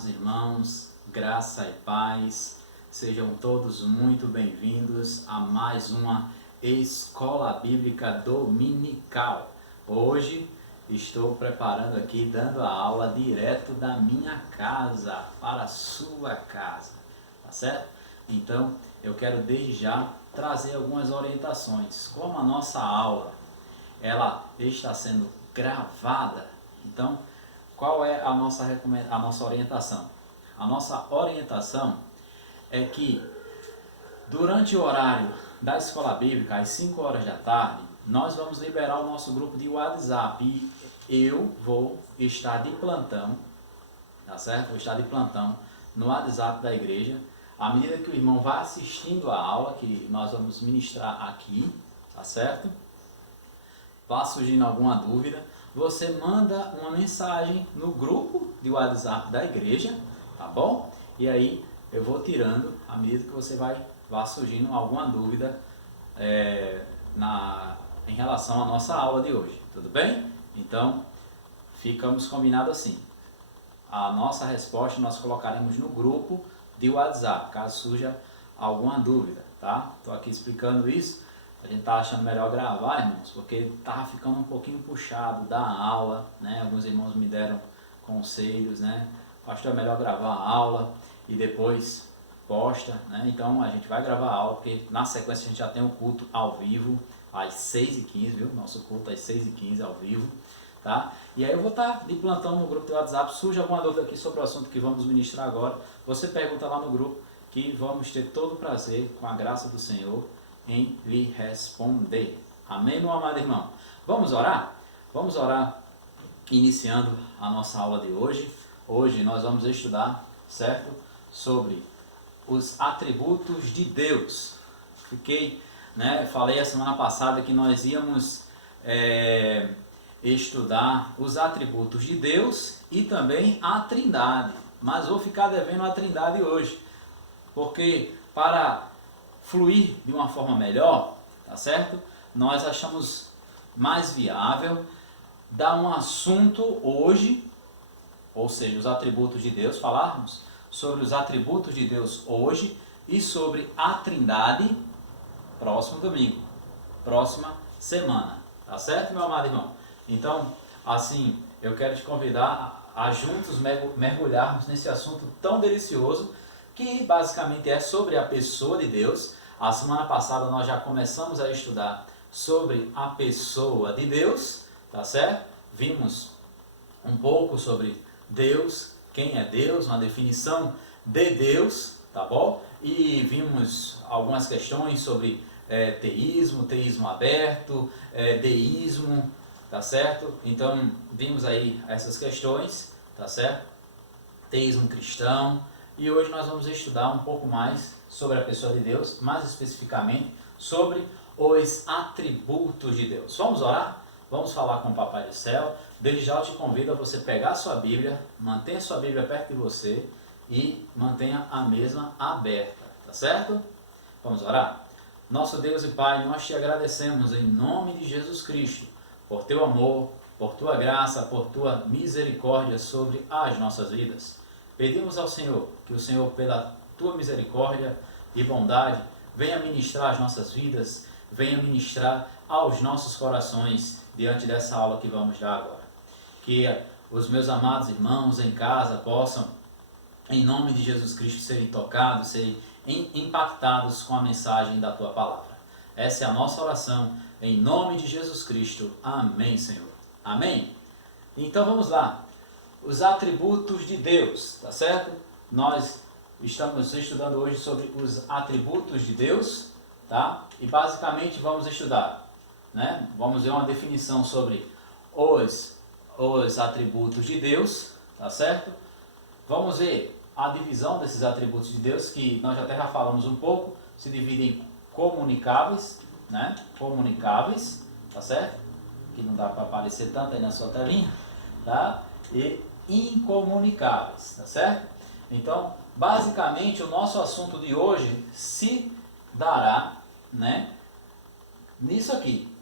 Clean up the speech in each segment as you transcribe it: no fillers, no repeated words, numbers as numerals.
amados irmãos, graça e paz, sejam todos muito bem-vindos a mais uma Escola Bíblica Dominical. Hoje estou preparando aqui, dando a aula direto da minha casa para a sua casa, tá certo? Então, eu quero desde já trazer algumas orientações. Como a nossa aula, ela está sendo gravada, então, qual é a nossa orientação? A nossa orientação é que durante o horário da escola bíblica, às 5 horas da tarde, nós vamos liberar o nosso grupo de WhatsApp e eu vou estar de plantão, tá certo? Vou estar de plantão no WhatsApp da igreja. À medida que o irmão vai assistindo a aula, que nós vamos ministrar aqui, tá certo? Vá surgindo alguma dúvida, você manda uma mensagem no grupo de WhatsApp da igreja, tá bom? E aí eu vou tirando à medida que você vá surgindo alguma dúvida em relação à nossa aula de hoje, tudo bem? Então, ficamos combinados assim. A nossa resposta nós colocaremos no grupo de WhatsApp, caso surja alguma dúvida, tá? Estou aqui explicando isso. A gente tá achando melhor gravar, irmãos, porque tava ficando um pouquinho puxado da aula, né? Alguns irmãos me deram conselhos, né? Pastor, é melhor gravar a aula e depois posta, né? Então a gente vai gravar a aula, porque na sequência a gente já tem o culto ao vivo, às 6h15, viu? Nosso culto às 6h15 ao vivo, tá? E aí eu vou estar de plantão no grupo do WhatsApp. Surge alguma dúvida aqui sobre o assunto que vamos ministrar agora, você pergunta lá no grupo, que vamos ter todo o prazer, com a graça do Senhor, em lhe responder. Amém, meu amado irmão? Vamos orar? Vamos orar iniciando a nossa aula de hoje. Hoje nós vamos estudar, certo? Sobre os atributos de Deus. Falei a semana passada que nós íamos estudar os atributos de Deus e também a Trindade. Mas vou ficar devendo a Trindade hoje, porque para fluir de uma forma melhor, tá certo? Nós achamos mais viável dar um assunto hoje, ou seja, os atributos de Deus, falarmos sobre os atributos de Deus hoje e sobre a Trindade próximo domingo, próxima semana, tá certo, meu amado irmão? Então, assim, eu quero te convidar a juntos mergulharmos nesse assunto tão delicioso, que basicamente é sobre a pessoa de Deus. A semana passada nós já começamos a estudar sobre a pessoa de Deus, tá certo? Vimos um pouco sobre Deus, quem é Deus, uma definição de Deus, tá bom? E vimos algumas questões sobre teísmo aberto, deísmo, tá certo? Então vimos aí essas questões, tá certo? Teísmo cristão. E hoje nós vamos estudar um pouco mais sobre a pessoa de Deus, mais especificamente sobre os atributos de Deus. Vamos orar? Vamos falar com o Papai do Céu. Desde já eu te convido a você pegar a sua Bíblia, mantenha a sua Bíblia perto de você e mantenha a mesma aberta, tá certo? Vamos orar? Nosso Deus e Pai, nós te agradecemos em nome de Jesus Cristo por teu amor, por tua graça, por tua misericórdia sobre as nossas vidas. Pedimos ao Senhor que o Senhor, pela tua misericórdia e bondade, venha ministrar as nossas vidas, venha ministrar aos nossos corações diante dessa aula que vamos dar agora. Que os meus amados irmãos em casa possam, em nome de Jesus Cristo, serem tocados, serem impactados com a mensagem da tua palavra. Essa é a nossa oração, em nome de Jesus Cristo. Amém, Senhor. Amém? Então vamos lá. Os atributos de Deus, tá certo? Nós estamos estudando hoje sobre os atributos de Deus, tá? E basicamente vamos estudar, né? Vamos ver uma definição sobre os atributos de Deus, tá certo? Vamos ver a divisão desses atributos de Deus, que nós até já falamos um pouco, se dividem em comunicáveis, né? Comunicáveis, tá certo? Que não dá para aparecer tanto aí na sua telinha, tá? E incomunicáveis, tá certo? Então, basicamente, o nosso assunto de hoje se dará, né, nisso aqui.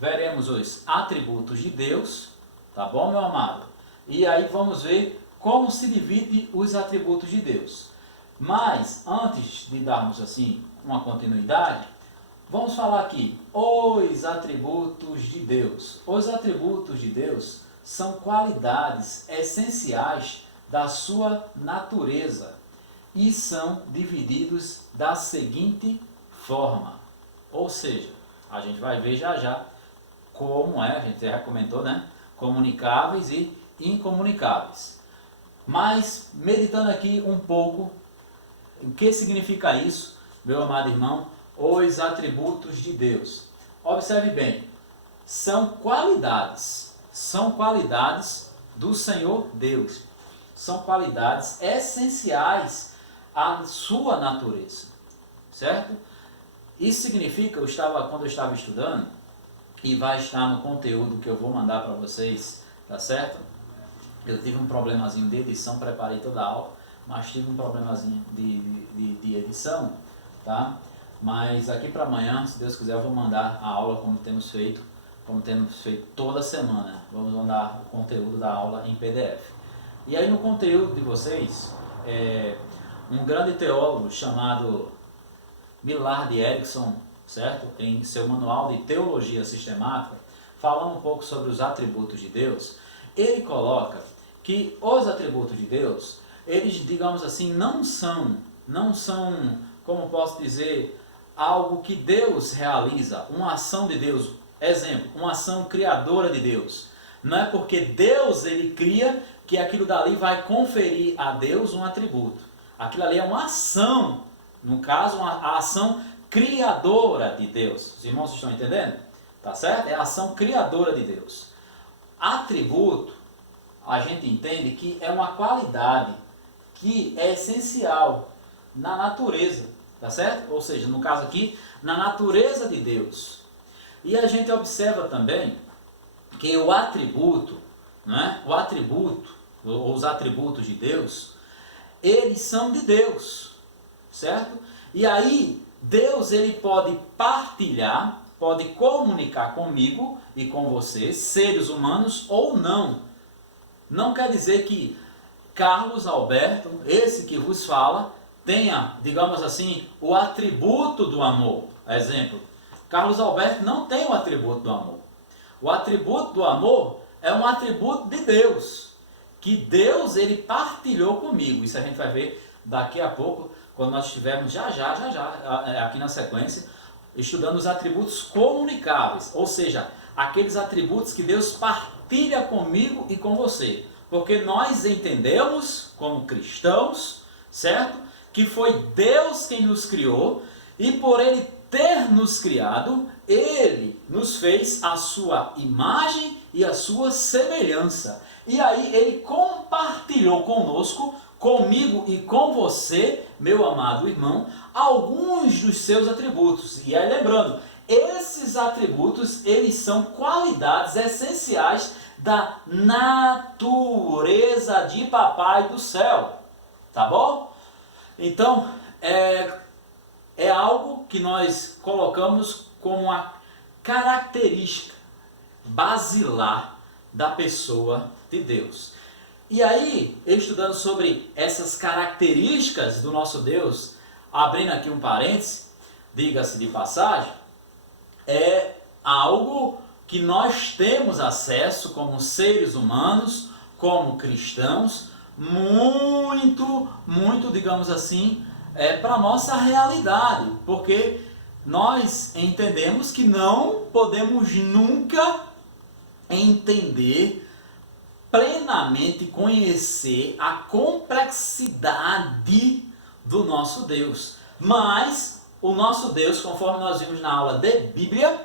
Veremos os atributos de Deus, tá bom, meu amado? E aí vamos ver como se divide os atributos de Deus. Mas, antes de darmos assim uma continuidade, vamos falar aqui, os atributos de Deus. Os atributos de Deus são qualidades essenciais da sua natureza e são divididos da seguinte forma. Ou seja, a gente vai ver já já como a gente já comentou, né? Comunicáveis e incomunicáveis. Mas, meditando aqui um pouco, o que significa isso, meu amado irmão? Os atributos de Deus. Observe bem, são qualidades do Senhor Deus. São qualidades essenciais à sua natureza, certo? Isso significa, quando eu estava estudando, e vai estar no conteúdo que eu vou mandar para vocês, tá certo? Eu tive um problemazinho de edição, preparei toda a aula, mas tive um problemazinho de edição, tá? Mas aqui para amanhã, se Deus quiser, eu vou mandar a aula como temos feito toda semana. Vamos mandar o conteúdo da aula em PDF. E aí no conteúdo de vocês, um grande teólogo chamado Millard Erickson, certo? Em seu manual de teologia sistemática, falando um pouco sobre os atributos de Deus, ele coloca que os atributos de Deus, eles, digamos assim, não são, como posso dizer, algo que Deus realiza, uma ação de Deus, exemplo, uma ação criadora de Deus. Não é porque Deus ele cria que aquilo dali vai conferir a Deus um atributo. Aquilo ali é uma ação, no caso, a ação criadora de Deus. Os irmãos estão entendendo? Tá certo? É a ação criadora de Deus. Atributo, a gente entende que é uma qualidade que é essencial na natureza, tá certo? Ou seja, no caso aqui, na natureza de Deus. E a gente observa também que o atributo, né? Os atributos de Deus, eles são de Deus, certo? E aí, Deus ele pode partilhar, pode comunicar comigo e com você, seres humanos ou não. Não quer dizer que Carlos Alberto, esse que vos fala, tenha, digamos assim, o atributo do amor. Exemplo, Carlos Alberto não tem o atributo do amor. O atributo do amor é um atributo de Deus, que Deus ele partilhou comigo. Isso a gente vai ver daqui a pouco, quando nós estivermos já, aqui na sequência, estudando os atributos comunicáveis, ou seja, aqueles atributos que Deus partilha comigo e com você. Porque nós entendemos, como cristãos, certo? Que foi Deus quem nos criou e por Ele ter nos criado, Ele nos fez a sua imagem e a sua semelhança. E aí Ele compartilhou conosco, comigo e com você, meu amado irmão, alguns dos seus atributos. E aí lembrando, esses atributos, eles são qualidades essenciais da natureza de Papai do Céu. Tá bom? Então, é algo que nós colocamos como uma característica basilar da pessoa de Deus. E aí, estudando sobre essas características do nosso Deus, abrindo aqui um parênteses, diga-se de passagem, é algo que nós temos acesso como seres humanos, como cristãos, muito, digamos assim, para a nossa realidade, porque nós entendemos que não podemos nunca entender plenamente, conhecer a complexidade do nosso Deus. Mas o nosso Deus, conforme nós vimos na aula de Bíblia,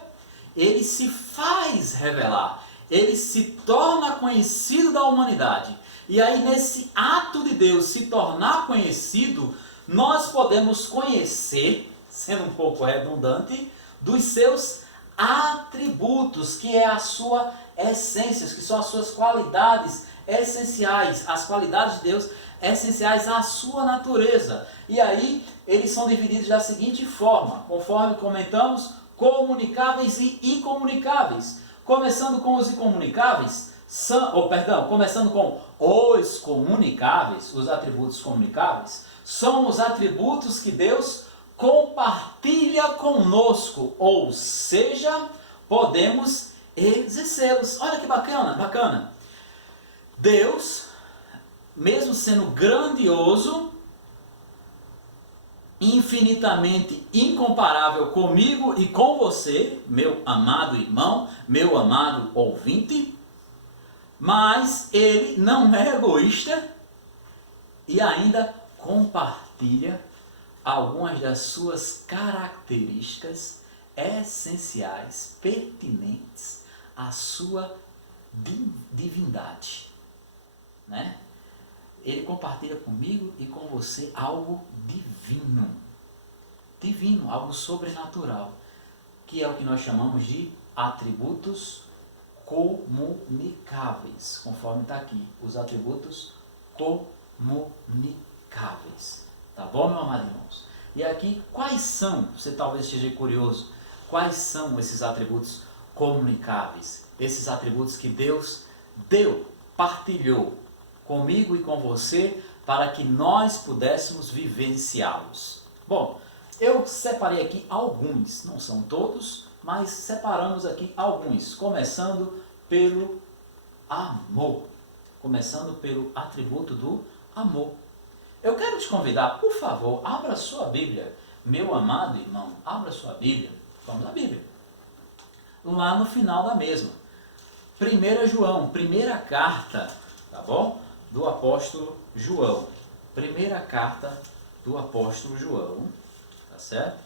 ele se faz revelar, ele se torna conhecido da humanidade. E aí nesse ato de Deus se tornar conhecido, nós podemos conhecer, sendo um pouco redundante, dos seus atributos, que é a sua essência, que são as suas qualidades essenciais, as qualidades de Deus essenciais à sua natureza. E aí eles são divididos da seguinte forma, conforme comentamos, comunicáveis e incomunicáveis. Começando com os incomunicáveis, começando com os comunicáveis, os atributos comunicáveis, são os atributos que Deus compartilha conosco, ou seja, podemos exercê-los. Olha que bacana. Deus, mesmo sendo grandioso, infinitamente incomparável comigo e com você, meu amado irmão, meu amado ouvinte, mas ele não é egoísta e ainda compartilha algumas das suas características essenciais, pertinentes à sua divindade, né? Ele compartilha comigo e com você algo divino, algo sobrenatural, que é o que nós chamamos de atributos comunicáveis, conforme está aqui, os atributos comunicáveis. Tá bom, meu amado irmãos? E aqui, quais são, você talvez esteja curioso, quais são esses atributos comunicáveis? Esses atributos que Deus partilhou comigo e com você, para que nós pudéssemos vivenciá-los. Bom, eu separei aqui alguns, não são todos, mas separamos aqui alguns, começando pelo amor, começando pelo atributo do amor. Eu quero te convidar, por favor, abra sua Bíblia, meu amado irmão, abra sua Bíblia, vamos à Bíblia, lá no final da mesma, 1 João, primeira carta, tá bom? Do apóstolo João, primeira carta do apóstolo João, tá certo?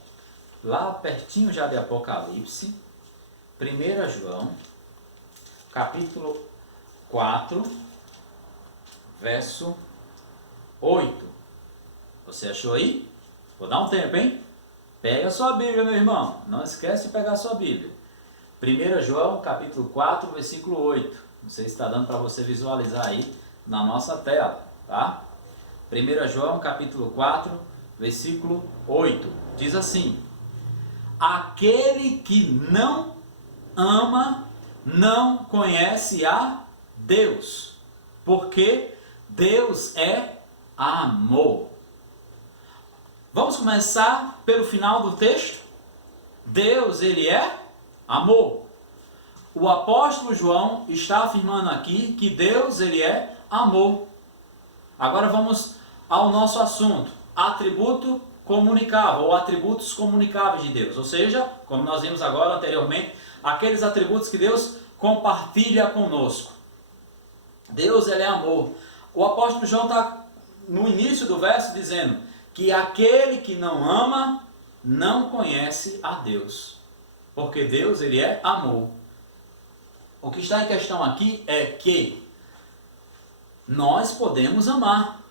Lá pertinho já de Apocalipse, 1 João, capítulo 4, verso 8. Você achou aí? Vou dar um tempo, hein? Pega a sua Bíblia, meu irmão. Não esquece de pegar a sua Bíblia. 1 João, capítulo 4, versículo 8. Não sei se está dando para você visualizar aí na nossa tela, tá? 1 João, capítulo 4, versículo 8. Diz assim: aquele que não ama não conhece a Deus, porque Deus é amor. Vamos começar pelo final do texto? Deus, ele é amor. O apóstolo João está afirmando aqui que Deus, ele é amor. Agora vamos ao nosso assunto, atributo comunicável, ou atributos comunicáveis de Deus. Ou seja, como nós vimos agora anteriormente, aqueles atributos que Deus compartilha conosco. Deus, ele é amor. O apóstolo João está no início do verso dizendo que aquele que não ama não conhece a Deus, porque Deus, ele é amor. O que está em questão aqui é que nós podemos amar.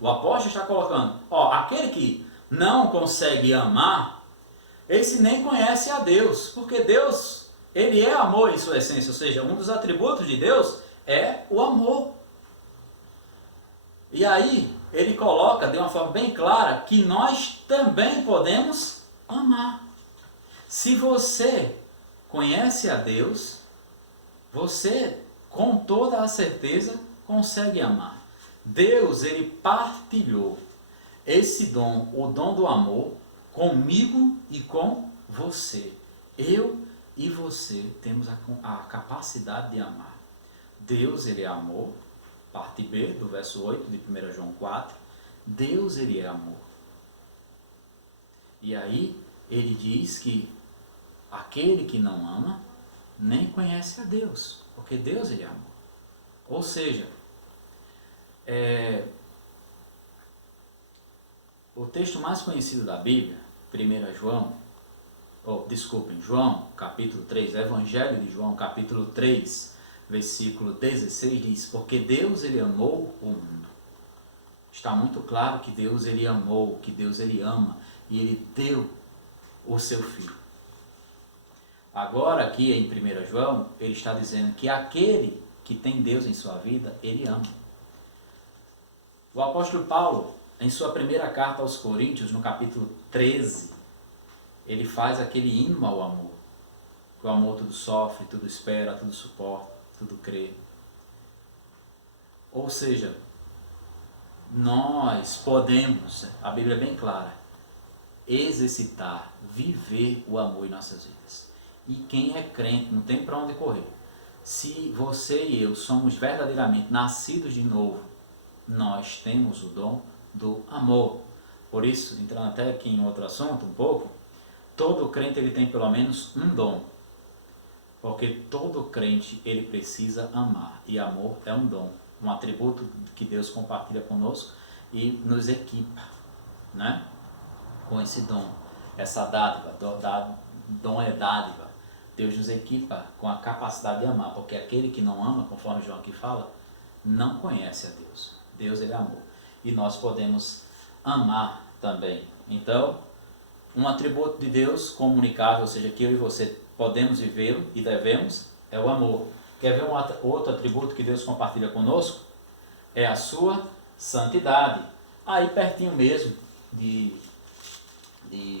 O apóstolo está colocando, aquele que não consegue amar, esse nem conhece a Deus, porque Deus, ele é amor em sua essência, ou seja, um dos atributos de Deus é o amor. E aí, ele coloca de uma forma bem clara que nós também podemos amar. Se você conhece a Deus, você com toda a certeza consegue amar. Deus, ele partilhou esse dom, o dom do amor, comigo e com você. Eu e você temos a capacidade de amar. Deus, ele é amor. Parte B do verso 8 de 1 João 4. Deus, ele é amor. E aí, ele diz que aquele que não ama, nem conhece a Deus, porque Deus, ele é amor. Ou seja, o texto mais conhecido da Bíblia, João, capítulo 3, Evangelho de João, capítulo 3, versículo 16, diz, porque Deus, ele amou o mundo. Está muito claro que Deus, ele amou, que Deus, ele ama, e ele deu o seu Filho. Agora aqui em 1 João, ele está dizendo que aquele que tem Deus em sua vida, ele ama. O apóstolo Paulo, em sua primeira carta aos Coríntios, no capítulo 13, ele faz aquele hino ao amor. O amor tudo sofre, tudo espera, tudo suporta, tudo crê. Ou seja, nós podemos, a Bíblia é bem clara, exercitar, viver o amor em nossas vidas. E quem é crente não tem para onde correr. Se você e eu somos verdadeiramente nascidos de novo, nós temos o dom do amor. Por isso, entrando até aqui em outro assunto um pouco, todo crente ele tem pelo menos um dom. Porque todo crente ele precisa amar. E amor é um dom, um atributo que Deus compartilha conosco e nos equipa, né? Com esse dom, essa dádiva, dom é dádiva. Deus nos equipa com a capacidade de amar, porque aquele que não ama, conforme João aqui fala, não conhece a Deus. Deus ele é amor. E nós podemos amar também. Então, um atributo de Deus comunicável, ou seja, que eu e você podemos vivê-lo e devemos, é o amor. Quer ver outro atributo que Deus compartilha conosco? É a sua santidade. Aí pertinho mesmo de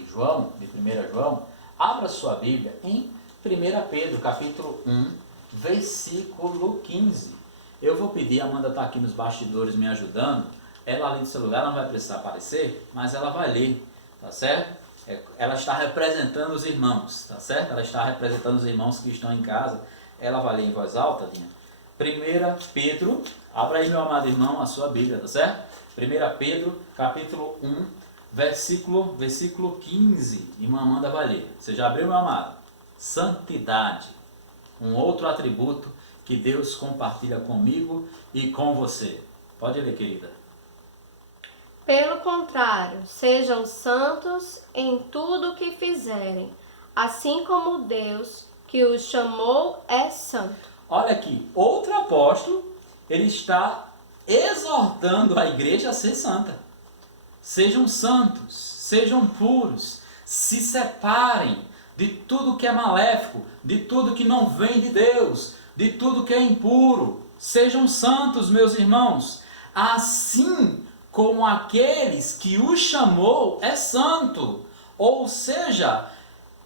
João, de 1 João, abra sua Bíblia em 1 Pedro, capítulo 1, versículo 15. Eu vou pedir, a Amanda está aqui nos bastidores me ajudando, ela ali do seu lugar, ela não vai precisar aparecer, mas ela vai ler, tá certo? Ela está representando os irmãos, tá certo? Ela está representando os irmãos que estão em casa, ela vai ler em voz alta, Dinha. 1 Pedro, abra aí, meu amado irmão, a sua Bíblia, tá certo? 1 Pedro, capítulo 1, versículo 15, irmã Amanda vai ler. Você já abriu, meu amado? Santidade, um outro atributo que Deus compartilha comigo e com você. Pode ler, querida. Pelo contrário, sejam santos em tudo o que fizerem, assim como Deus que os chamou é santo. Olha aqui, outro apóstolo, ele está exortando a igreja a ser santa. Sejam santos, sejam puros, se separem de tudo que é maléfico, de tudo que não vem de Deus, de tudo que é impuro. Sejam santos, meus irmãos, assim como aqueles que o chamou é santo. Ou seja,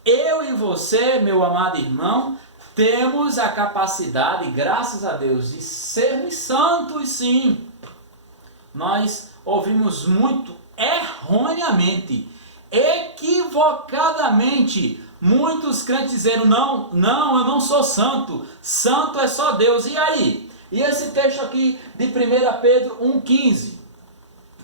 eu e você, meu amado irmão, temos a capacidade, graças a Deus, de sermos santos, sim. Nós ouvimos muito erroneamente, equivocadamente, muitos crentes dizendo, não, eu não sou santo, santo é só Deus. E aí? E esse texto aqui de 1 Pedro 1,15,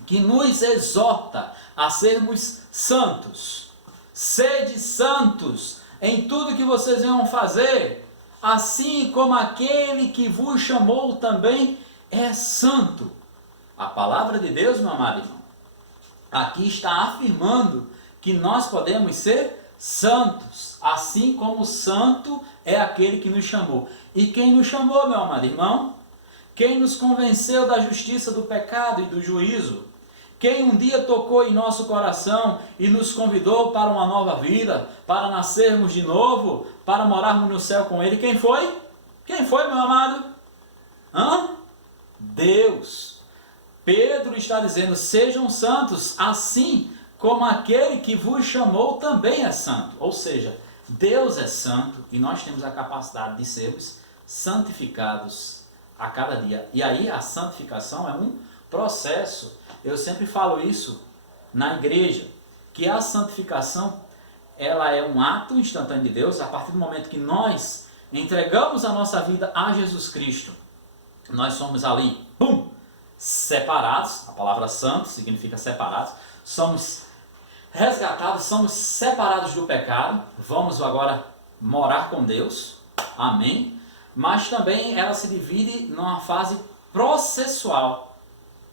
que nos exorta a sermos santos. Sede santos em tudo que vocês venham fazer, assim como aquele que vos chamou também é santo. A palavra de Deus, meu amado irmão, aqui está afirmando que nós podemos ser santos, assim como santo é aquele que nos chamou. E quem nos chamou, meu amado irmão? Quem nos convenceu da justiça, do pecado e do juízo? Quem um dia tocou em nosso coração e nos convidou para uma nova vida, para nascermos de novo, para morarmos no céu com Ele? Quem foi? Quem foi, meu amado? Deus. Pedro está dizendo, sejam santos, assim como aquele que vos chamou também é santo. Ou seja, Deus é santo e nós temos a capacidade de sermos santificados a cada dia. E aí a santificação é um processo. Eu sempre falo isso na igreja, que a santificação ela é um ato instantâneo de Deus. A partir do momento que nós entregamos a nossa vida a Jesus Cristo, nós somos ali, separados. A palavra santo significa separados. Somos resgatados, somos separados do pecado. Vamos agora morar com Deus. Amém. Mas também ela se divide numa fase processual.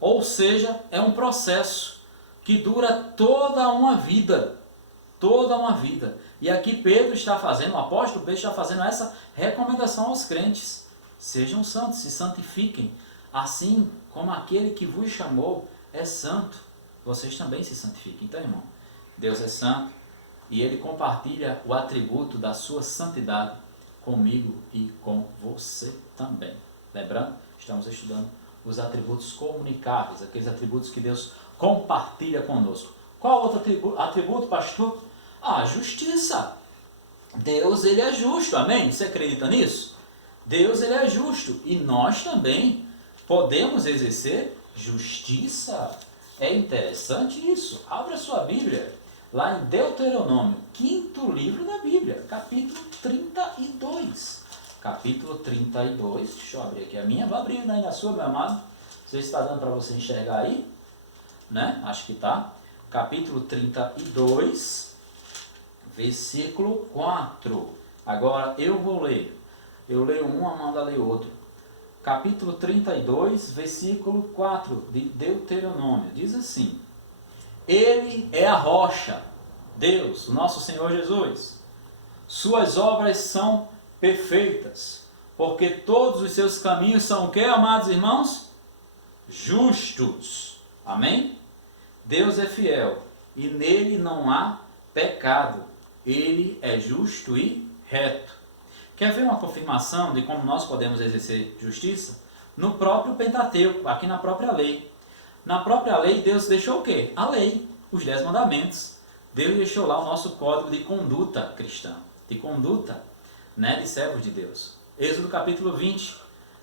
Ou seja, é um processo que dura toda uma vida. Toda uma vida. E aqui Pedro está fazendo, o apóstolo Pedro está fazendo essa recomendação aos crentes. Sejam santos, se santifiquem. Assim como aquele que vos chamou é santo, vocês também se santifiquem. Então, irmão, Deus é santo e Ele compartilha o atributo da sua santidade comigo e com você também. Lembrando, estamos estudando os atributos comunicáveis, aqueles atributos que Deus compartilha conosco. Qual outro atributo, pastor? A justiça. Deus, Ele é justo, amém? Você acredita nisso? Deus, Ele é justo e nós também podemos exercer justiça. É interessante isso. Abra sua Bíblia, lá em Deuteronômio, 5º livro da Bíblia, capítulo 32. Capítulo 32, deixa eu abrir aqui a minha, vou abrir aí na sua, meu amado. Não sei se está dando para você enxergar aí, né? Acho que está. Capítulo 32, versículo 4. Agora eu vou ler. Eu leio um, a Amanda lê outro. Capítulo 32, versículo 4 de Deuteronômio. Diz assim: Ele é a rocha, Deus, o nosso Senhor Jesus. Suas obras são perfeitas, porque todos os seus caminhos são o que, amados irmãos? Justos. Amém? Deus é fiel e nele não há pecado. Ele é justo e reto. Quer ver uma confirmação de como nós podemos exercer justiça? No próprio Pentateuco, aqui na própria lei. Na própria lei, Deus deixou o quê? A lei, os 10 mandamentos. Deus deixou lá o nosso código de conduta cristã, de conduta, né, de servos de Deus. Êxodo capítulo 20,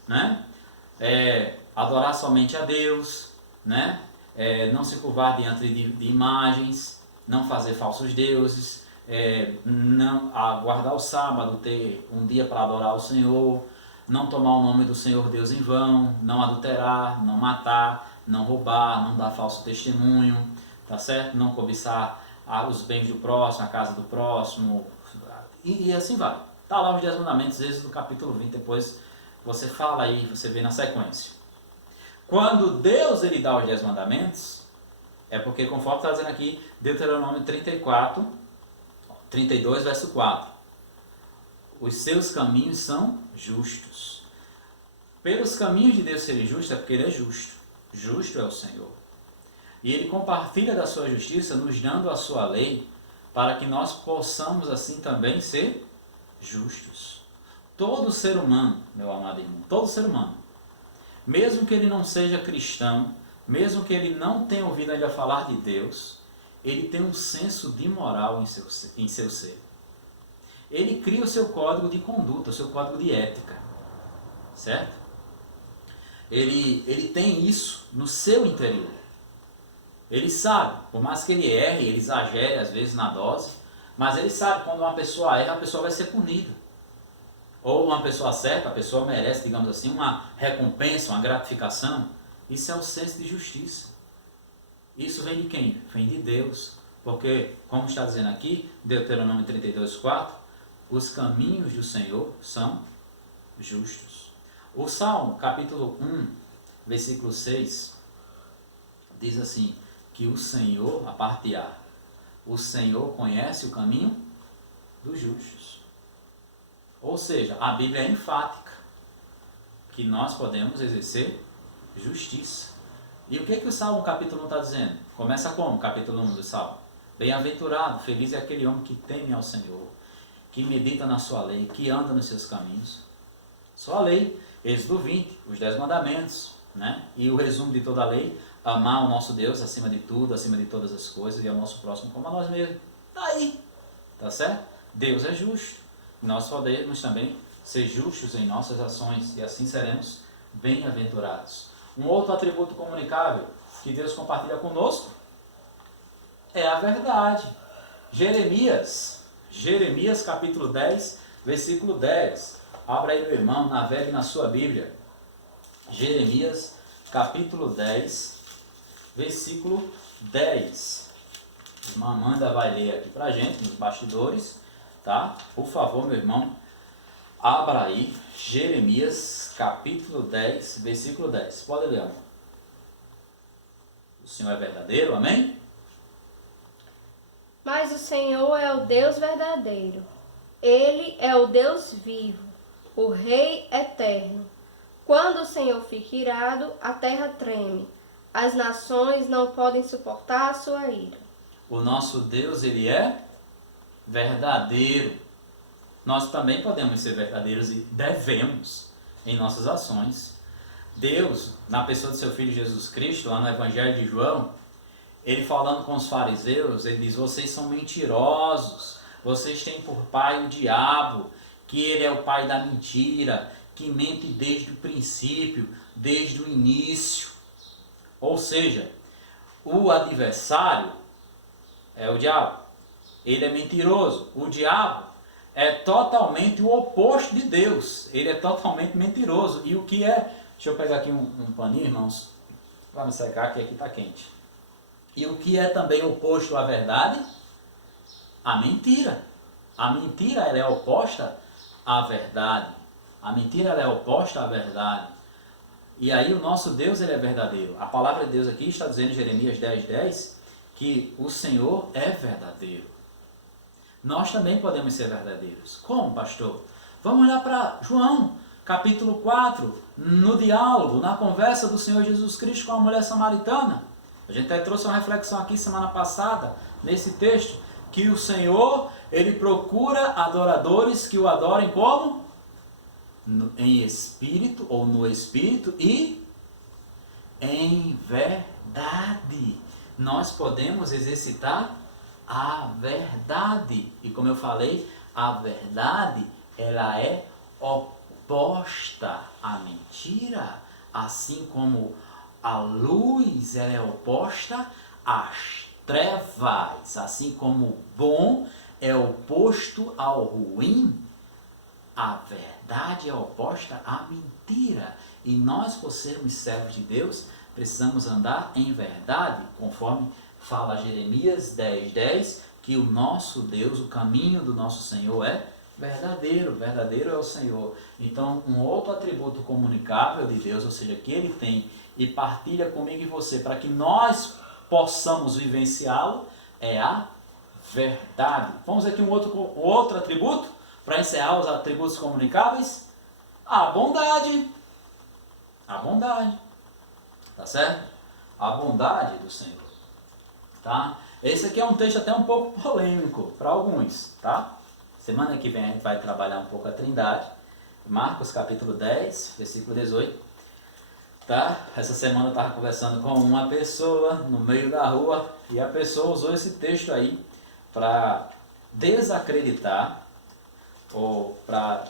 né? Adorar somente a Deus, né? Não se curvar diante de imagens, não fazer falsos deuses, não guardar o sábado, ter um dia para adorar o Senhor, não tomar o nome do Senhor Deus em vão, não adulterar, não matar, não roubar, não dar falso testemunho, tá certo? Não cobiçar os bens do próximo, a casa do próximo, e assim vai. Tá lá os 10 mandamentos, Êxodo capítulo 20, depois você fala aí, você vê na sequência. Quando Deus ele dá os 10 mandamentos, é porque, conforme está dizendo aqui, Deuteronômio 32, verso 4. Os seus caminhos são justos. Pelos caminhos de Deus serem justos, é porque Ele é justo. Justo é o Senhor. E Ele compartilha da sua justiça, nos dando a sua lei, para que nós possamos assim também ser justos. Todo ser humano, meu amado irmão, todo ser humano, mesmo que ele não seja cristão, mesmo que ele não tenha ouvido ainda falar de Deus, ele tem um senso de moral em seu ser. Ele cria o seu código de conduta, o seu código de ética, certo? Ele tem isso no seu interior. Ele sabe, por mais que ele erre, ele exagere às vezes na dose, mas ele sabe que quando uma pessoa erra, a pessoa vai ser punida. Ou uma pessoa certa, a pessoa merece, digamos assim, uma recompensa, uma gratificação. Isso é o senso de justiça. Isso vem de quem? Vem de Deus. Porque, como está dizendo aqui, Deuteronômio 32, 4, os caminhos do Senhor são justos. O Salmo, capítulo 1, versículo 6, diz assim, que o Senhor, a parte A, o Senhor conhece o caminho dos justos. Ou seja, a Bíblia é enfática que nós podemos exercer justiça. E o que o Salmo capítulo 1 está dizendo? Começa como? Capítulo 1 do Salmo. Bem-aventurado, feliz é aquele homem que teme ao Senhor, que medita na sua lei, que anda nos seus caminhos. Só a lei, Êxodo 20, os 10 mandamentos, né? E o resumo de toda a lei, amar o nosso Deus acima de tudo, acima de todas as coisas, e ao nosso próximo como a nós mesmos. Está aí, tá certo? Deus é justo. Nós podemos também ser justos em nossas ações, e assim seremos bem-aventurados. Um outro atributo comunicável que Deus compartilha conosco é a verdade. Jeremias capítulo 10, versículo 10. Abra aí, meu irmão, navegue na sua Bíblia. Jeremias capítulo 10, versículo 10. A irmã Amanda vai ler aqui pra gente, nos bastidores, tá? Por favor, meu irmão, abra aí Jeremias capítulo 10, versículo 10. Pode ler, amor. O Senhor é verdadeiro, amém? Mas o Senhor é o Deus verdadeiro. Ele é o Deus vivo, o Rei eterno. Quando o Senhor fica irado, a terra treme. As nações não podem suportar a sua ira. O nosso Deus, ele é verdadeiro. Nós também podemos ser verdadeiros e devemos em nossas ações. Deus, na pessoa de seu Filho Jesus Cristo, lá no Evangelho de João, ele falando com os fariseus, ele diz, vocês são mentirosos, vocês têm por pai o diabo, que ele é o pai da mentira, que mente desde o princípio. desde o início. Ou seja, o adversário é o diabo. Ele é mentiroso. O diabo é totalmente o oposto de Deus. Ele é totalmente mentiroso. E o que é... Deixa eu pegar aqui um paninho, irmãos, para me secar, que aqui está quente. E o que é também oposto à verdade? A mentira. A mentira, ela é oposta à verdade. A mentira, ela é oposta à verdade. E aí o nosso Deus, ele é verdadeiro. A palavra de Deus aqui está dizendo em Jeremias 10:10 que o Senhor é verdadeiro. Nós também podemos ser verdadeiros. Como, pastor? Vamos olhar para João, capítulo 4, no diálogo, na conversa do Senhor Jesus Cristo com a mulher samaritana. A gente até trouxe uma reflexão aqui semana passada, nesse texto, que o Senhor, ele procura adoradores que o adorem como? Em espírito, ou no espírito e em verdade. Nós podemos exercitar a verdade. E como eu falei, a verdade, ela é oposta à mentira, assim como a luz, ela é oposta às trevas, assim como o bom é oposto ao ruim, a verdade é oposta à mentira. E nós, por sermos servos de Deus, precisamos andar em verdade, conforme fala Jeremias 10:10, que o nosso Deus, o caminho do nosso Senhor é verdadeiro, verdadeiro é o Senhor. Então, um outro atributo comunicável de Deus, ou seja, que Ele tem e partilha comigo e você, para que nós possamos vivenciá-lo, é a verdade. Vamos aqui um outro atributo, para encerrar os atributos comunicáveis. A bondade. A bondade. Tá certo? A bondade do Senhor. Tá? Esse aqui é um texto até um pouco polêmico para alguns, tá? Semana que vem a gente vai trabalhar um pouco a Trindade. Marcos capítulo 10, versículo 18. Tá? Essa semana eu estava conversando com uma pessoa no meio da rua e a pessoa usou esse texto aí para desacreditar ou para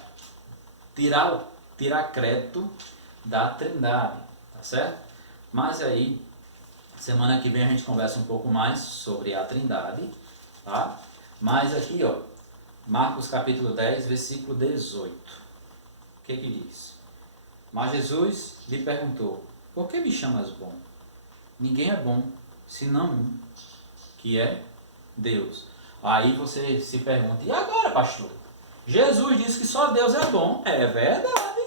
tirar crédito da Trindade, tá certo? Mas aí, semana que vem a gente conversa um pouco mais sobre a Trindade, tá? Mas aqui, ó, Marcos capítulo 10, versículo 18. O que diz? Mas Jesus lhe perguntou: por que me chamas bom? Ninguém é bom, senão um, que é Deus. Aí você se pergunta: e agora, pastor? Jesus disse que só Deus é bom. É verdade.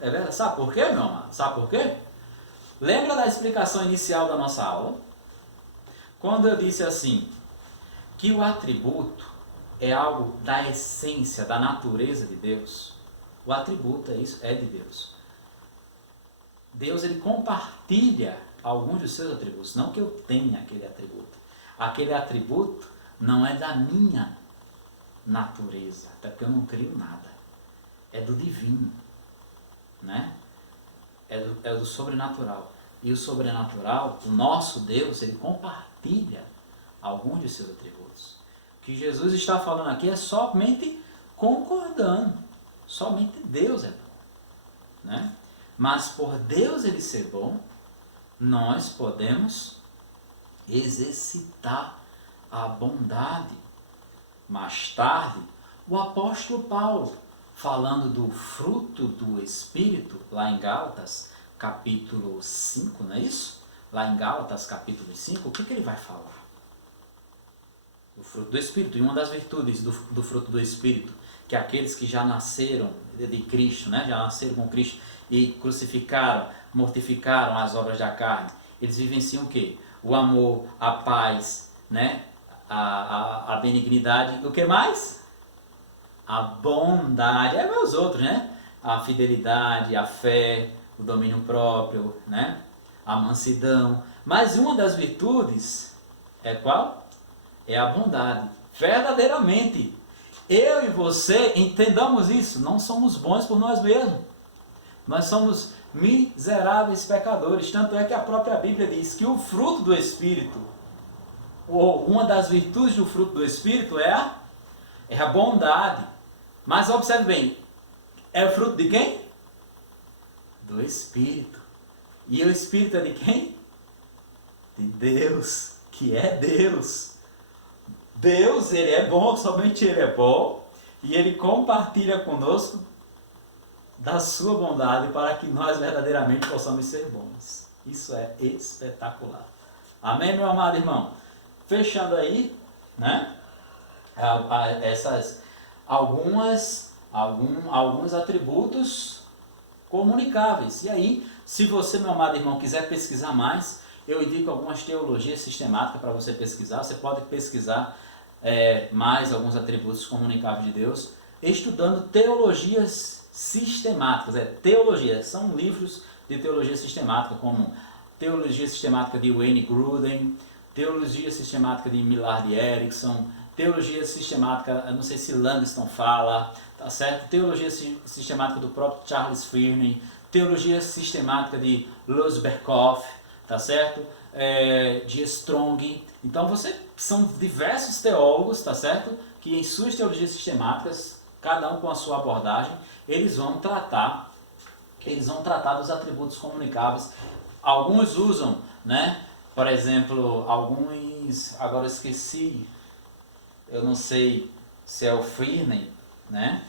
É verdade. Sabe por quê, meu amado? Sabe por quê? Lembra da explicação inicial da nossa aula? Quando eu disse assim, que o atributo é algo da essência, da natureza de Deus. O atributo é isso, é de Deus. Deus, ele compartilha alguns dos seus atributos. Não que eu tenha aquele atributo. Aquele atributo não é da minha natureza, até porque eu não crio nada. É do divino, né? É do sobrenatural. E o sobrenatural, o nosso Deus, ele compartilha alguns de seus atributos. O que Jesus está falando aqui é somente concordando. Somente Deus é bom, né? Mas por Deus ele ser bom, nós podemos exercitar a bondade. Mais tarde, o apóstolo Paulo, falando do fruto do Espírito, lá em Gálatas, capítulo 5, não é isso? Lá em Gálatas, capítulo 5, o que ele vai falar? O fruto do Espírito. E uma das virtudes do fruto do Espírito, que aqueles que já nasceram de Cristo, né? Já nasceram com Cristo e crucificaram, mortificaram as obras da carne, eles vivenciam o quê? O amor, a paz, né? A benignidade, o que mais? A bondade, é os outros, né? A fidelidade, a fé, o domínio próprio, né? A mansidão. Mas uma das virtudes é qual? É a bondade. Verdadeiramente, eu e você entendamos isso, não somos bons por nós mesmos. Nós somos miseráveis pecadores. Tanto é que a própria Bíblia diz que o fruto do Espírito, ou uma das virtudes do fruto do Espírito é a bondade. Mas observe bem, é o fruto de quem? Do Espírito. E o Espírito é de quem? De Deus, que é Deus. Deus, Ele é bom, somente Ele é bom, e Ele compartilha conosco da sua bondade para que nós verdadeiramente possamos ser bons. Isso é espetacular. Amém, meu amado irmão? Fechando aí, né? Alguns atributos comunicáveis. E aí, se você, meu amado irmão, quiser pesquisar mais, eu indico algumas teologias sistemáticas para você pesquisar. Você pode pesquisar mais alguns atributos comunicáveis de Deus, estudando teologias sistemáticas. Teologia, são livros de teologia sistemática, como Teologia Sistemática de Wayne Grudem, Teologia Sistemática de Millard Erickson, Teologia Sistemática, não sei se Langston fala, tá certo? Teologia Sistemática do próprio Charles Finney, Teologia Sistemática de Louis Berkhoff, tá certo? De Strong. Então são diversos teólogos, tá certo? Que em suas teologias sistemáticas, cada um com a sua abordagem, eles vão tratar dos atributos comunicáveis. Alguns usam, né? Por exemplo, agora eu esqueci, eu não sei se é o Finney, né?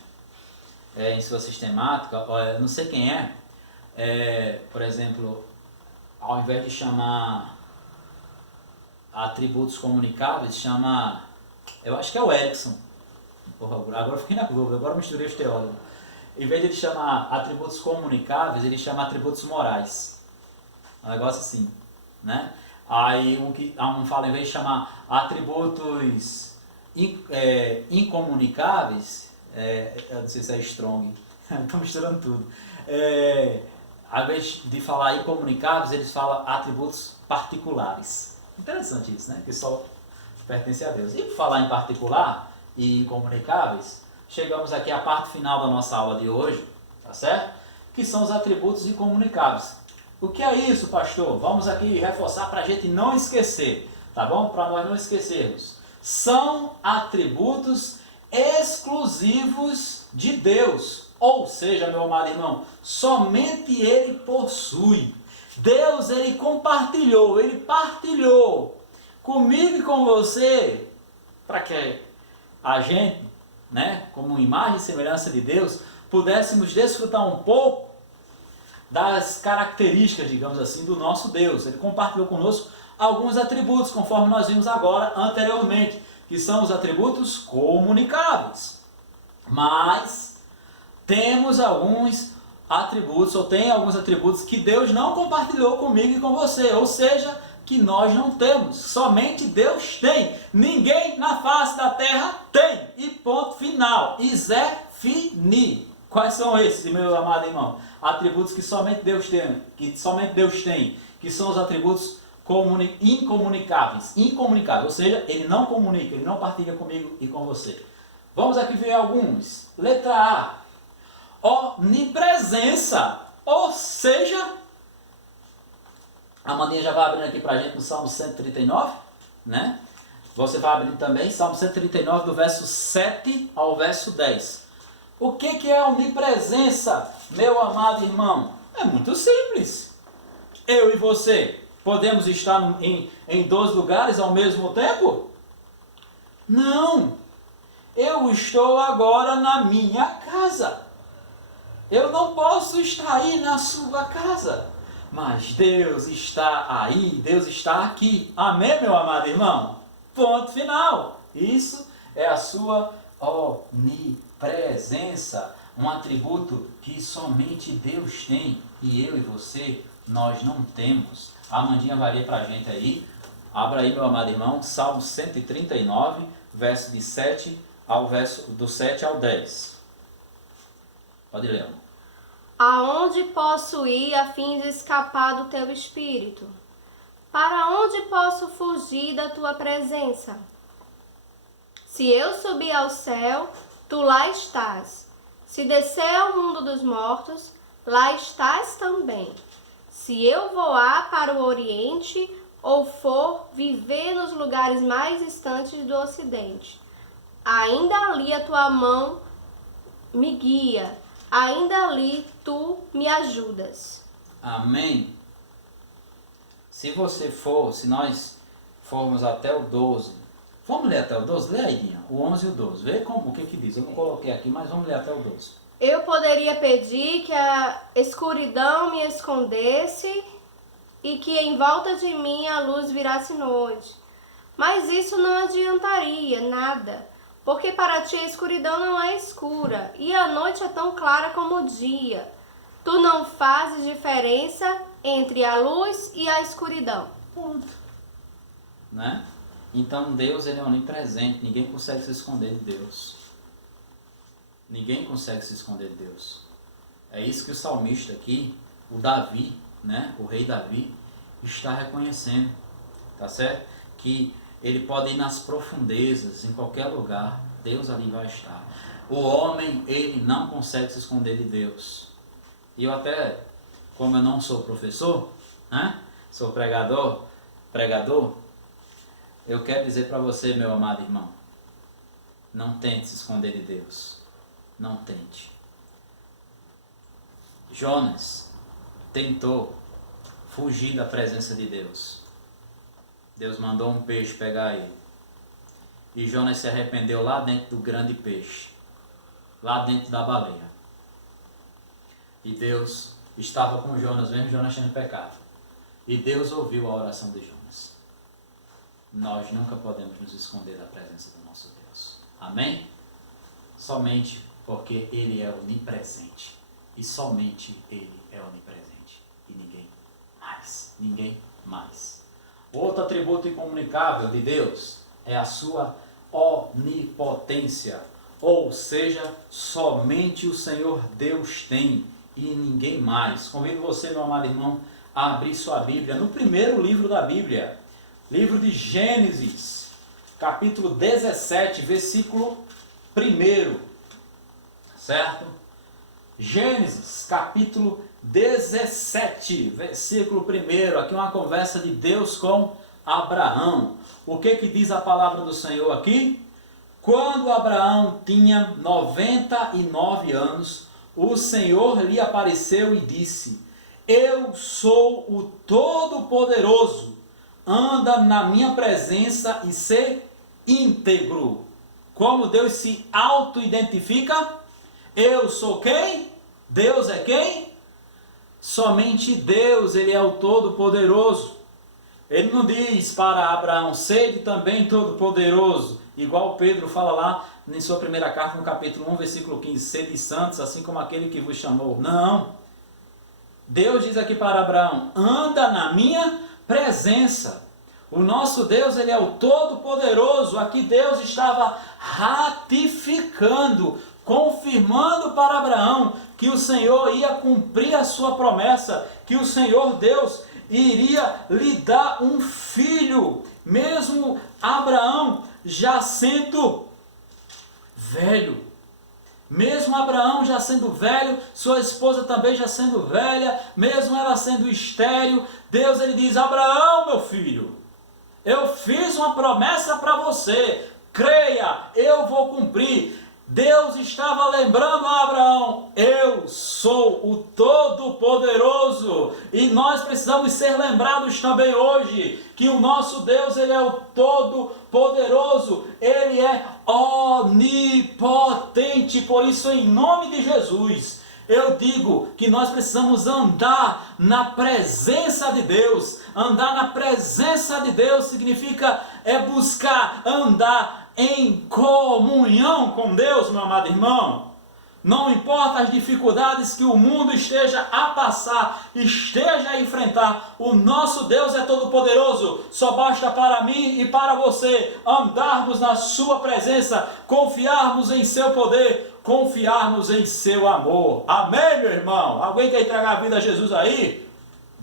Em sua sistemática, não sei quem por exemplo, ao invés de chamar atributos comunicáveis, eu acho que é o Erickson. Agora eu fiquei na dúvida, agora eu misturei os teólogos. Em vez de ele chamar atributos comunicáveis, ele chama atributos morais. Um negócio assim, né? Aí um fala, em vez de chamar atributos incomunicáveis, eu não sei se é Strong, estou misturando tudo. Ao invés de falar incomunicáveis, eles falam atributos particulares. Interessante isso, né? Que só pertence a Deus. E por falar em particular e incomunicáveis, chegamos aqui à parte final da nossa aula de hoje, tá certo? Que são os atributos incomunicáveis. O que é isso, pastor? Vamos aqui reforçar para a gente não esquecer, tá bom? Para nós não esquecermos. São atributos exclusivos de Deus. Ou seja, meu amado irmão, somente Ele possui. Deus, Ele compartilhou, Ele partilhou comigo e com você, para que a gente, né, como imagem e semelhança de Deus, pudéssemos desfrutar um pouco das características, digamos assim, do nosso Deus. Ele compartilhou conosco alguns atributos, conforme nós vimos agora anteriormente, que são os atributos comunicáveis. Mas temos alguns atributos, ou tem alguns atributos que Deus não compartilhou comigo e com você, ou seja, que nós não temos, somente Deus tem, ninguém na face da terra tem, e ponto final, e Zé Fini. Quais são esses, meu amado irmão? Atributos que somente Deus tem, que são os atributos incomunicáveis, ou seja, Ele não comunica, Ele não partilha comigo e com você. Vamos aqui ver alguns. Letra A, onipresença, ou seja, a Mandinha já vai abrindo aqui para a gente no Salmo 139, né? Você vai abrindo também, Salmo 139, do verso 7 ao verso 10. O que é onipresença, meu amado irmão? É muito simples. Eu e você podemos estar em 2 lugares ao mesmo tempo? Não. Eu estou agora na minha casa. Eu não posso estar aí na sua casa. Mas Deus está aí, Deus está aqui. Amém, meu amado irmão? Ponto final. Isso é a sua onipresença, um atributo que somente Deus tem e eu e você, nós não temos. A Mandinha vai ler para a gente aí. Abra aí, meu amado irmão, Salmo 139, verso do 7 ao 10. Pode ler. Aonde posso ir a fim de escapar do teu espírito? Para onde posso fugir da tua presença? Se eu subir ao céu, tu lá estás. Se descer ao mundo dos mortos, lá estás também. Se eu voar para o oriente, ou for viver nos lugares mais distantes do ocidente, ainda ali a tua mão me guia, ainda ali tu me ajudas. Amém. Se nós formos até o 12, vamos ler até o 12? Lê aí, Dinha, o 11 e o 12. Vê o que diz. Eu não coloquei aqui, mas vamos ler até o 12. Eu poderia pedir que a escuridão me escondesse e que em volta de mim a luz virasse noite. Mas isso não adiantaria nada, porque para ti a escuridão não é escura e a noite é tão clara como o dia. Tu não fazes diferença entre a luz e a escuridão. Ponto. Né? Então Deus, ele é onipresente, ninguém consegue se esconder de Deus. Ninguém consegue se esconder de Deus. É isso que o salmista aqui, o Davi, né, o rei Davi, está reconhecendo, tá certo? Que ele pode ir nas profundezas, em qualquer lugar, Deus ali vai estar. O homem, ele não consegue se esconder de Deus. E eu até, como eu não sou professor, né, sou pregador, eu quero dizer para você, meu amado irmão, não tente se esconder de Deus. Não tente. Jonas tentou fugir da presença de Deus. Deus mandou um peixe pegar ele. E Jonas se arrependeu lá dentro do grande peixe. Lá dentro da baleia. E Deus estava com Jonas, mesmo Jonas tendo pecado. E Deus ouviu a oração de Jonas. Nós nunca podemos nos esconder da presença do nosso Deus. Amém? Somente porque Ele é onipresente. E somente Ele é onipresente. E ninguém mais. Ninguém mais. Outro atributo incomunicável de Deus é a sua onipotência. Ou seja, somente o Senhor Deus tem e ninguém mais. Convido você, meu amado irmão, a abrir sua Bíblia no primeiro livro da Bíblia. Livro de Gênesis, capítulo 17, versículo 1. Certo? Gênesis, capítulo 17, versículo 1. Aqui uma conversa de Deus com Abraão. O que diz a palavra do Senhor aqui? Quando Abraão tinha 99 anos, o Senhor lhe apareceu e disse: Eu sou o Todo-Poderoso. Anda na minha presença e ser íntegro. Como Deus se auto-identifica? Eu sou quem? Deus é quem? Somente Deus, Ele é o Todo-Poderoso. Ele não diz para Abraão, sede também Todo-Poderoso, igual Pedro fala lá em sua primeira carta, no capítulo 1, versículo 15, sede santos, assim como aquele que vos chamou. Não. Deus diz aqui para Abraão, anda na minha presença. O nosso Deus, Ele é o Todo-Poderoso. Aqui Deus estava ratificando, confirmando para Abraão que o Senhor ia cumprir a sua promessa, que o Senhor Deus iria lhe dar um filho, mesmo Abraão já sendo velho. Mesmo Abraão já sendo velho, sua esposa também já sendo velha, mesmo ela sendo estéril, Deus, ele diz, Abraão, meu filho, eu fiz uma promessa para você, creia, eu vou cumprir. Deus estava lembrando a Abraão, eu sou o Todo-Poderoso, e nós precisamos ser lembrados também hoje, que o nosso Deus, Ele é o Todo-Poderoso, Ele é onipotente. Por isso, em nome de Jesus, eu digo que nós precisamos andar na presença de Deus. Andar na presença de Deus significa buscar andar em comunhão com Deus, meu amado irmão. Não importa as dificuldades que o mundo esteja a passar, esteja a enfrentar, o nosso Deus é todo-poderoso. Só basta para mim e para você andarmos na sua presença, confiarmos em seu poder, confiarmos em seu amor. Amém, meu irmão? Alguém quer entregar a vida a Jesus aí?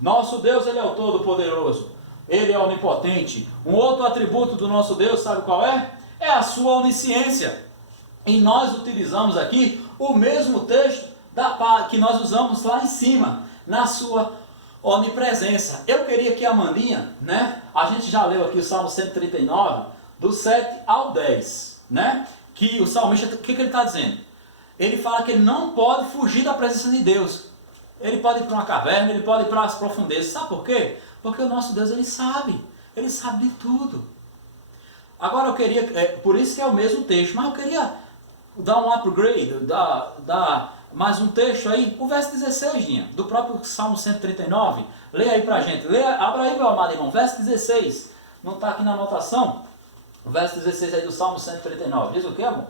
Nosso Deus, Ele é o todo-poderoso. Ele é onipotente. Um outro atributo do nosso Deus, sabe qual é? É a sua onisciência. E nós utilizamos aqui o mesmo texto que nós usamos lá em cima, na sua onipresença. Eu queria que a Amandinha, né? A gente já leu aqui o Salmo 139, do 7 ao 10, né? Que o salmista, o que ele está dizendo? ele fala que ele não pode fugir da presença de Deus. Ele pode ir para uma caverna, ele pode ir para as profundezas. Sabe por quê? Porque o nosso Deus, ele sabe de tudo. Agora eu queria, por isso que é o mesmo texto, mas eu queria dar um upgrade, dar mais um texto aí, o verso 16, Dinha, do próprio Salmo 139. Leia aí pra gente, abra aí, meu amado irmão, verso 16, não está aqui na anotação, o verso 16 aí do Salmo 139, diz o que, amor?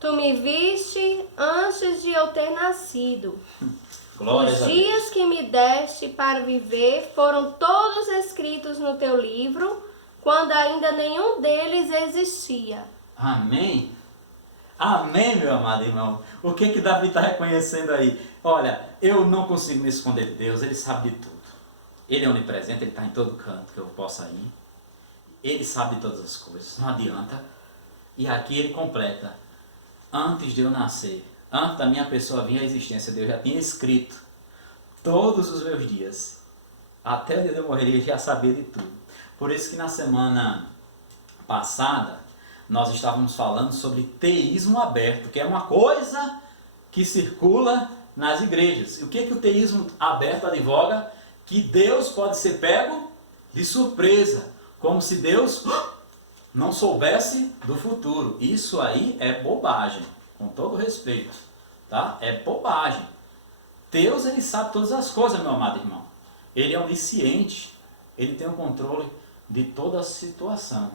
Tu me viste antes de eu ter nascido. Glória Os a dias Deus. que me deste para viver foram todos escritos no teu livro, quando ainda nenhum deles existia. Amém? Amém, meu amado irmão. O que Davi está reconhecendo aí? Olha, eu não consigo me esconder de Deus, ele sabe de tudo. Ele é onipresente, ele está em todo canto que eu possa ir. Ele sabe de todas as coisas, não adianta. E aqui ele completa. Antes de eu nascer, antes da minha pessoa vir à existência, Deus já tinha escrito todos os meus dias. Até o dia de eu morrer, ele já sabia de tudo. Por isso que na semana passada, nós estávamos falando sobre teísmo aberto, que é uma coisa que circula nas igrejas. E o que o teísmo aberto advoga? Que Deus pode ser pego de surpresa, como se Deus não soubesse do futuro. Isso aí é bobagem, com todo respeito, tá? É bobagem. Deus, ele sabe todas as coisas, meu amado irmão. Ele é onisciente, ele tem o controle de toda a situação.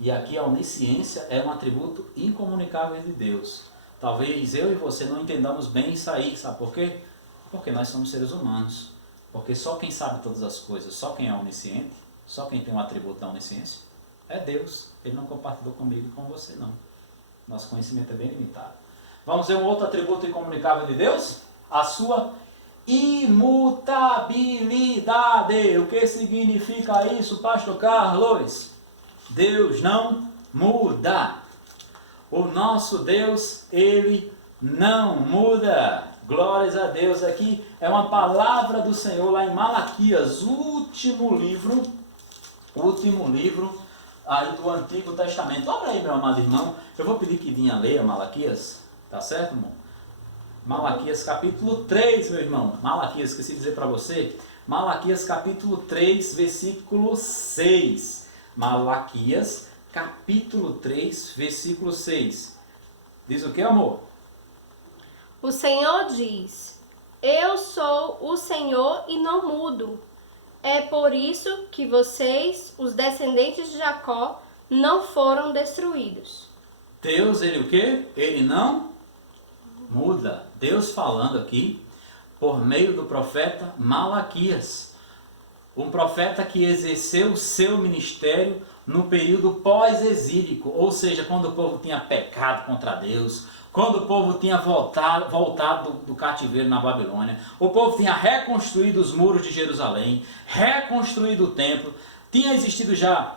E aqui a onisciência é um atributo incomunicável de Deus. Talvez eu e você não entendamos bem isso aí, sabe por quê? Porque nós somos seres humanos. Porque só quem sabe todas as coisas, só quem é onisciente, só quem tem um atributo da onisciência, é Deus. Ele não compartilhou comigo e com você não. Nosso conhecimento é bem limitado. Vamos ver um outro atributo incomunicável de Deus? A sua imutabilidade. O que significa isso, pastor Carlos? Deus não muda. O nosso Deus, ele não muda. Glórias a Deus. Aqui é uma palavra do Senhor lá em Malaquias, último livro aí do Antigo Testamento. Abra aí, meu amado irmão. Eu vou pedir que Dinha leia Malaquias. Tá certo, irmão? Malaquias capítulo 3, meu irmão. Malaquias, esqueci de dizer para você. Malaquias capítulo 3, versículo 6. Malaquias, capítulo 3, versículo 6. Diz o que, amor? O Senhor diz: Eu sou o Senhor e não mudo. É por isso que vocês, os descendentes de Jacó, não foram destruídos. Deus, ele o quê? Ele não muda. Deus falando aqui por meio do profeta Malaquias. Um profeta que exerceu o seu ministério no período pós-exílico, ou seja, quando o povo tinha pecado contra Deus, quando o povo tinha voltado do cativeiro na Babilônia, o povo tinha reconstruído os muros de Jerusalém, reconstruído o templo, tinha existido já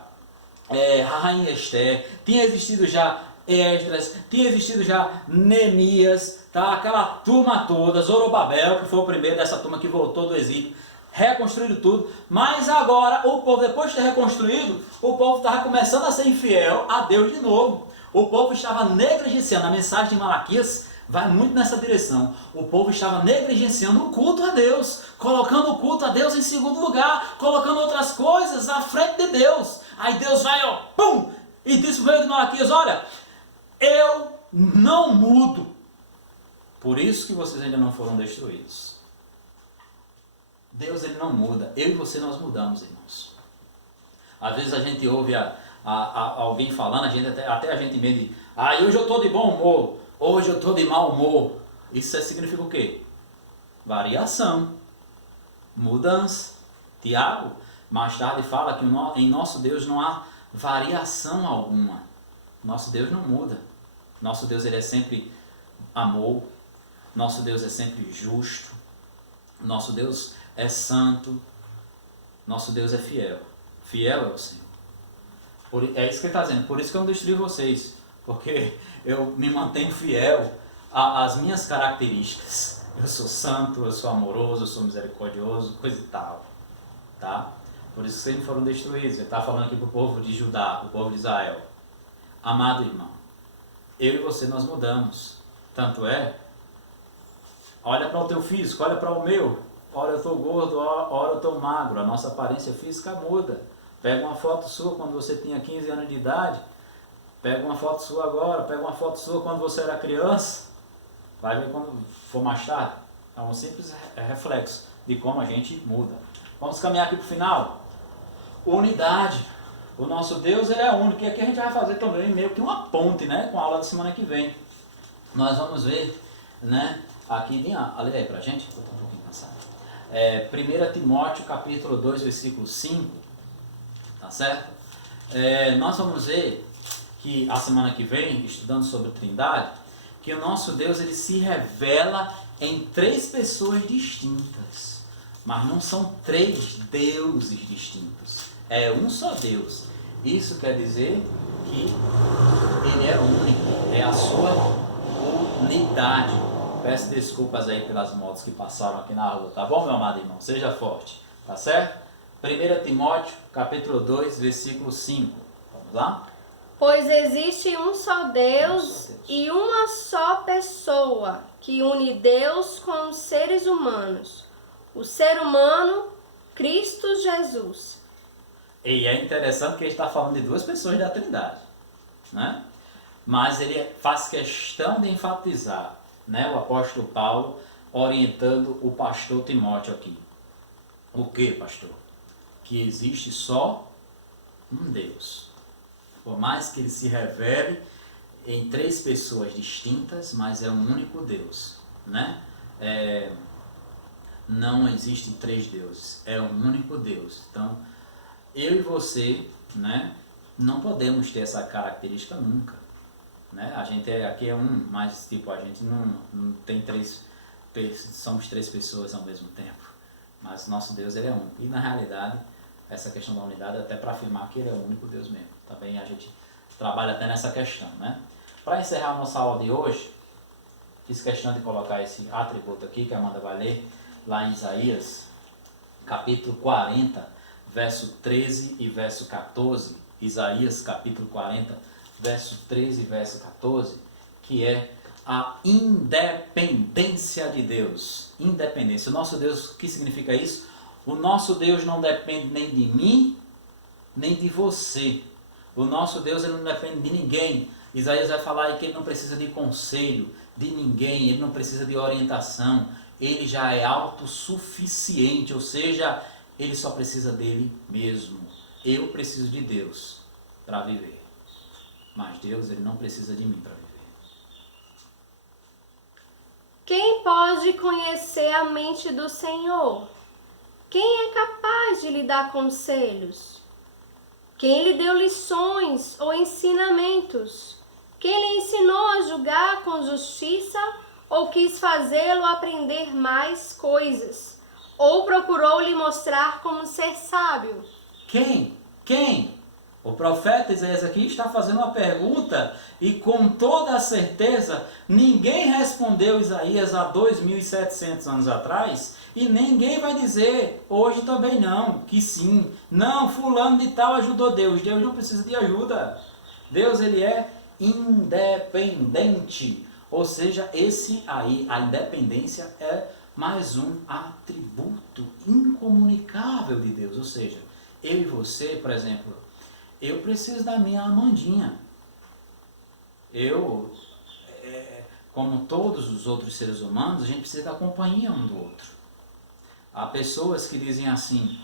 a rainha Esther, tinha existido já Esdras, tinha existido já Neemias, tá? Aquela turma toda, Zorobabel, que foi o primeiro dessa turma que voltou do exílio, reconstruído tudo, mas agora o povo, depois de ter reconstruído, o povo estava começando a ser infiel a Deus de novo. O povo estava negligenciando, a mensagem de Malaquias vai muito nessa direção. O povo estava negligenciando o culto a Deus, colocando o culto a Deus em segundo lugar, colocando outras coisas à frente de Deus. Aí Deus vai, ó, pum, e diz para o meio de Malaquias: olha, eu não mudo. Por isso que vocês ainda não foram destruídos. Deus, ele não muda. Eu e você, nós mudamos, irmãos. Às vezes a gente ouve alguém falando, até a gente mesmo diz: hoje eu estou de bom humor, hoje eu estou de mau humor. Isso significa o quê? Variação, mudança. Tiago mais tarde fala que em nosso Deus não há variação alguma. Nosso Deus não muda. Nosso Deus, ele é sempre amor. Nosso Deus é sempre justo. Nosso Deus é santo. Nosso Deus é fiel. Fiel é o Senhor. É isso que ele está dizendo. Por isso que eu não destruí vocês. Porque eu me mantenho fiel às minhas características. Eu sou santo, eu sou amoroso, eu sou misericordioso, coisa e tal. Tá? Por isso que vocês não foram destruídos. Ele está falando aqui para o povo de Judá, para o povo de Israel. Amado irmão, eu e você nós mudamos. Tanto é, olha para o teu físico, olha para o meu. Ora eu estou gordo, ora eu estou magro. A nossa aparência física muda. Pega uma foto sua quando você tinha 15 anos de idade. Pega uma foto sua agora. Pega uma foto sua quando você era criança. Vai ver quando for mais tarde. É um simples reflexo de como a gente muda. Vamos caminhar aqui para o final. Unidade. O nosso Deus ele é único. E aqui a gente vai fazer também meio que uma ponte, né, com a aula da semana que vem. Nós vamos ver, né, aqui, olha aí pra gente, estou um pouquinho cansado. 1 Timóteo capítulo 2, versículo 5, tá certo? Nós vamos ver que a semana que vem, estudando sobre Trindade, que o nosso Deus ele se revela em 3 pessoas distintas, mas não são 3 deuses distintos, é um só Deus. Isso quer dizer que ele é único, é a sua unidade. Peço desculpas aí pelas motos que passaram aqui na rua, tá bom, meu amado irmão? Seja forte, tá certo? 1 Timóteo, capítulo 2, versículo 5. Vamos lá? Pois existe um só Deus e uma só pessoa que une Deus com os seres humanos. O ser humano, Cristo Jesus. E é interessante que ele está falando de 2 pessoas da Trindade, né? Mas ele faz questão de enfatizar, né, o apóstolo Paulo orientando o pastor Timóteo aqui. O que, pastor? Que existe só um Deus. Por mais que ele se revele em 3 pessoas distintas, mas é um único Deus, né? Não existem 3 deuses, é um único Deus. Então, eu e você, né, não podemos ter essa característica nunca. Né? A gente aqui é um, mas tipo, a gente não tem 3, somos 3 pessoas ao mesmo tempo. Mas nosso Deus ele é único. E na realidade, essa questão da unidade é até para afirmar que ele é o único Deus mesmo. Também a gente trabalha até nessa questão, né? Para encerrar a nossa aula de hoje, fiz questão de colocar esse atributo aqui, que a Amanda vai ler, lá em Isaías, capítulo 40, verso 13 e verso 14. Isaías, capítulo 40, verso 13 e verso 14, que é a independência de Deus. Independência. O nosso Deus, o que significa isso? O nosso Deus não depende nem de mim, nem de você. O nosso Deus ele não depende de ninguém. Isaías vai falar aí que ele não precisa de conselho de ninguém, ele não precisa de orientação. Ele já é autossuficiente, ou seja, ele só precisa dele mesmo. Eu preciso de Deus para viver. Mas Deus ele não precisa de mim para viver. Quem pode conhecer a mente do Senhor? Quem é capaz de lhe dar conselhos? Quem lhe deu lições ou ensinamentos? Quem lhe ensinou a julgar com justiça ou quis fazê-lo aprender mais coisas? Ou procurou lhe mostrar como ser sábio? Quem? Quem? O profeta Isaías aqui está fazendo uma pergunta e com toda a certeza ninguém respondeu Isaías há 2.700 anos atrás e ninguém vai dizer hoje também não, que sim. Não, fulano de tal ajudou Deus. Deus não precisa de ajuda. Deus ele é independente. Ou seja, esse aí, a independência é mais um atributo incomunicável de Deus. Ou seja, eu e você, por exemplo, eu preciso da minha Amandinha. Eu, como todos os outros seres humanos, a gente precisa da companhia um do outro. Há pessoas que dizem assim,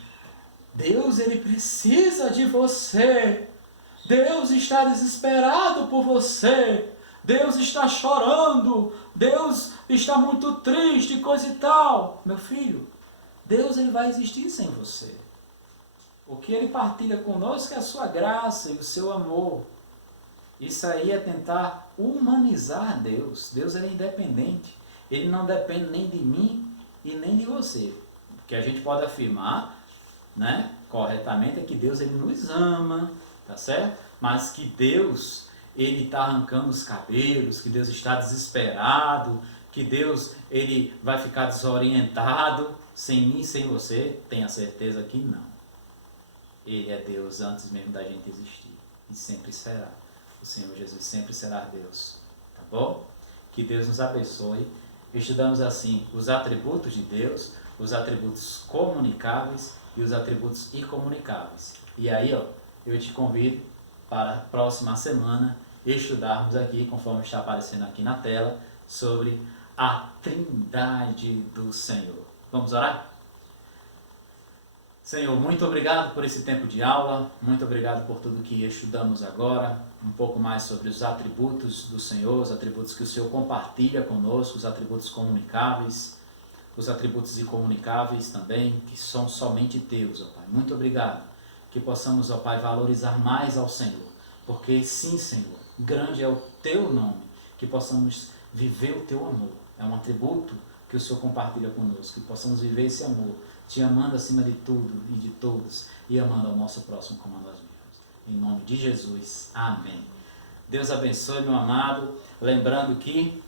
Deus ele precisa de você. Deus está desesperado por você. Deus está chorando. Deus está muito triste, coisa e tal. Meu filho, Deus ele vai existir sem você. O que ele partilha conosco é a sua graça e o seu amor. Isso aí é tentar humanizar Deus. Deus ele é independente. Ele não depende nem de mim e nem de você. O que a gente pode afirmar, né, corretamente é que Deus ele nos ama, tá certo? Mas que Deus ele está arrancando os cabelos, que Deus está desesperado, que Deus ele vai ficar desorientado sem mim e sem você, tenha certeza que não. Ele é Deus antes mesmo da gente existir. E sempre será. O Senhor Jesus sempre será Deus tá bom? Que Deus nos abençoe. Estudamos assim os atributos de Deus, os atributos comunicáveis e os atributos incomunicáveis. E aí, ó, eu te convido para a próxima semana estudarmos aqui, conforme está aparecendo aqui na tela, sobre a Trindade do Senhor. Vamos orar? Senhor, muito obrigado por esse tempo de aula, muito obrigado por tudo que estudamos agora, um pouco mais sobre os atributos do Senhor, os atributos que o Senhor compartilha conosco, os atributos comunicáveis, os atributos incomunicáveis também, que são somente teus, ó Pai. Muito obrigado, que possamos, ó Pai, valorizar mais ao Senhor, porque sim, Senhor, grande é o teu nome, que possamos viver o teu amor, é um atributo que o Senhor compartilha conosco, que possamos viver esse amor, te amando acima de tudo e de todos, e amando ao nosso próximo como a nós mesmos. Em nome de Jesus, amém. Deus abençoe, meu amado. Lembrando que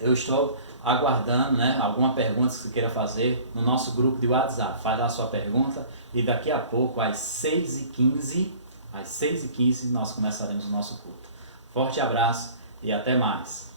eu estou aguardando, né, alguma pergunta que você queira fazer no nosso grupo de WhatsApp. Faz lá a sua pergunta e daqui a pouco, às 6h15, nós começaremos o nosso culto. Forte abraço e até mais.